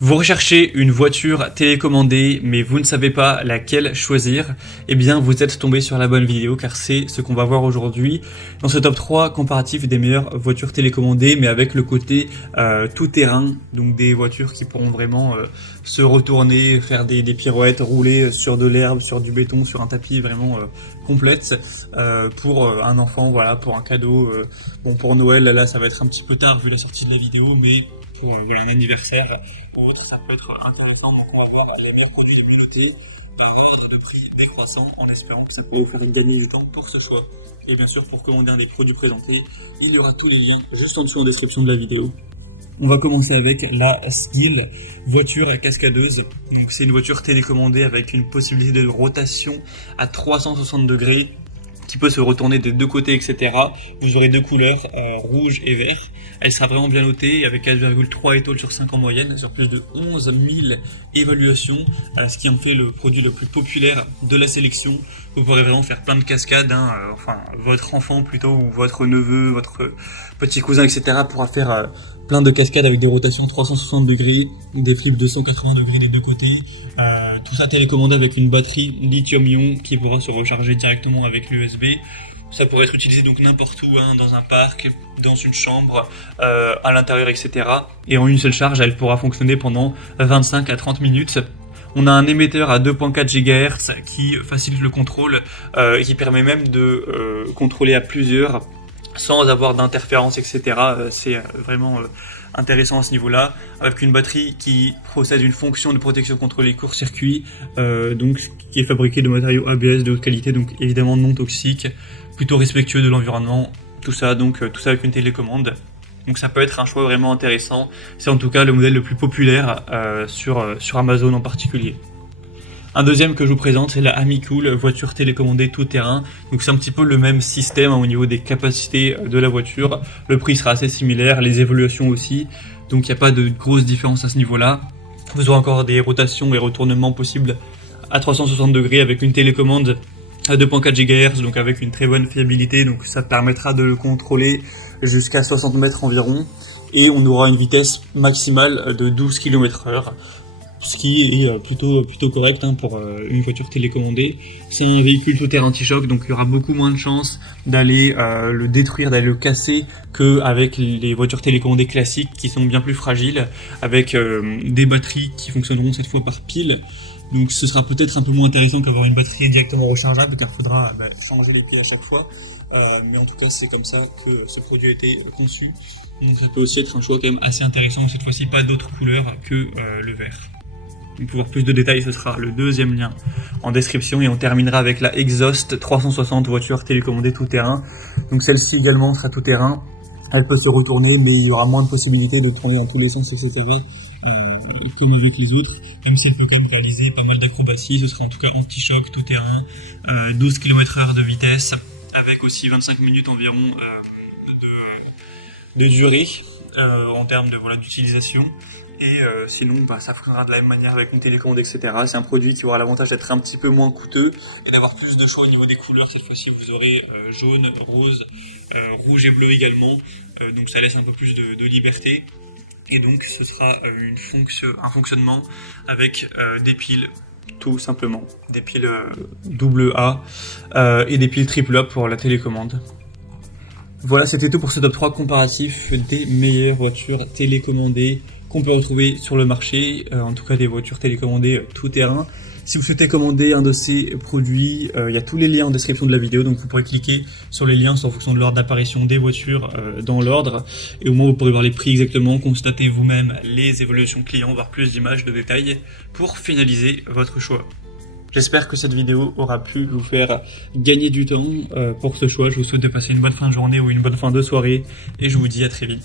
Vous recherchez une voiture télécommandée, mais vous ne savez pas laquelle choisir, eh bien vous êtes tombé sur la bonne vidéo car c'est ce qu'on va voir aujourd'hui dans ce top 3 comparatif des meilleures voitures télécommandées, mais avec le côté tout-terrain, donc des voitures qui pourront vraiment se retourner, faire des pirouettes, rouler sur de l'herbe, sur du béton, sur un tapis vraiment complète pour un enfant, voilà, pour un cadeau. Bon, pour Noël, là ça va être un petit peu tard vu la sortie de la vidéo, mais pour voilà, un anniversaire ou autre, ça peut être intéressant. Donc on va voir les meilleurs produits les mieux notés par ordre de prix décroissant, en espérant que ça pourra vous faire gagner du temps pour ce choix. Et bien sûr, pour commander un des produits présentés, il y aura tous les liens juste en dessous en description de la vidéo. On va commencer avec la Skill, voiture cascadeuse. Donc c'est une voiture télécommandée avec une possibilité de rotation à 360 degrés qui peut se retourner des deux côtés, etc. Vous aurez deux couleurs, rouge et vert. Elle sera vraiment bien notée avec 4,3 étoiles sur 5 en moyenne, sur plus de 11 000 évaluations, ce qui en fait le produit le plus populaire de la sélection. Vous pourrez vraiment faire plein de cascades, enfin votre enfant plutôt, ou votre neveu, votre petit cousin, etc. pourra faire plein de cascades avec des rotations 360 degrés, des flips de 180 degrés des deux côtés. Tout ça télécommandé avec une batterie lithium-ion qui pourra se recharger directement avec l'USB. Ça pourrait être utilisé donc n'importe où, dans un parc, dans une chambre, à l'intérieur, etc. Et en une seule charge, elle pourra fonctionner pendant 25 à 30 minutes. On a un émetteur à 2.4 GHz qui facilite le contrôle, qui permet même de contrôler à plusieurs sans avoir d'interférence, etc. C'est vraiment intéressant à ce niveau-là, avec une batterie qui possède une fonction de protection contre les courts-circuits, donc qui est fabriquée de matériaux ABS de haute qualité, donc évidemment non toxiques, plutôt respectueux de l'environnement, tout ça avec une télécommande. Donc ça peut être un choix vraiment intéressant. C'est en tout cas le modèle le plus populaire sur Amazon en particulier. Un deuxième que je vous présente, c'est la Amicool, voiture télécommandée tout-terrain. Donc c'est un petit peu le même système au niveau des capacités de la voiture. Le prix sera assez similaire, les évaluations aussi. Donc il n'y a pas de grosse différence à ce niveau-là. Vous aurez encore des rotations et retournements possibles à 360 degrés avec une télécommande à 2.4 GHz, donc avec une très bonne fiabilité. Donc ça permettra de le contrôler jusqu'à 60 mètres environ. Et on aura une vitesse maximale de 12 km/h. Ce qui est plutôt correct pour une voiture télécommandée. C'est un véhicule tout-terrain anti-choc, donc il y aura beaucoup moins de chances d'aller le détruire, d'aller le casser qu'avec les voitures télécommandées classiques qui sont bien plus fragiles, avec des batteries qui fonctionneront cette fois par pile. Donc ce sera peut-être un peu moins intéressant qu'avoir une batterie directement rechargeable, car il faudra changer les piles à chaque fois. Mais en tout cas, c'est comme ça que ce produit a été conçu. Donc ça peut aussi être un choix quand même assez intéressant, cette fois-ci pas d'autres couleurs que le vert. Pour voir plus de détails, ce sera le deuxième lien en description, et on terminera avec la Exhaust 360, voiture télécommandée tout-terrain. Donc celle-ci également sera tout-terrain. Elle peut se retourner, mais il y aura moins de possibilités de tourner dans tous les sens, etc. Comme avec les autres, même si elle peut quand même réaliser pas mal d'acrobaties. Ce sera en tout cas anti-choc, tout-terrain, 12 km/h de vitesse, avec aussi 25 minutes environ de durée en termes d'utilisation. Et sinon, ça fonctionnera de la même manière avec une télécommande, etc. C'est un produit qui aura l'avantage d'être un petit peu moins coûteux et d'avoir plus de choix au niveau des couleurs. Cette fois-ci, vous aurez jaune, rose, rouge et bleu également. Donc ça laisse un peu plus de liberté. Et donc ce sera un fonctionnement avec des piles, tout simplement. Des piles AA et des piles AAA pour la télécommande. Voilà, c'était tout pour ce top 3 comparatif des meilleures voitures télécommandées qu'on peut retrouver sur le marché, en tout cas des voitures télécommandées tout-terrain. Si vous souhaitez commander un de ces produits, il y a tous les liens en description de la vidéo, donc vous pourrez cliquer sur les liens en fonction de l'ordre d'apparition des voitures dans l'ordre, et au moins vous pourrez voir les prix exactement, constater vous-même les évaluations clients, voir plus d'images, de détails pour finaliser votre choix. J'espère que cette vidéo aura pu vous faire gagner du temps pour ce choix. Je vous souhaite de passer une bonne fin de journée ou une bonne fin de soirée, et je vous dis à très vite.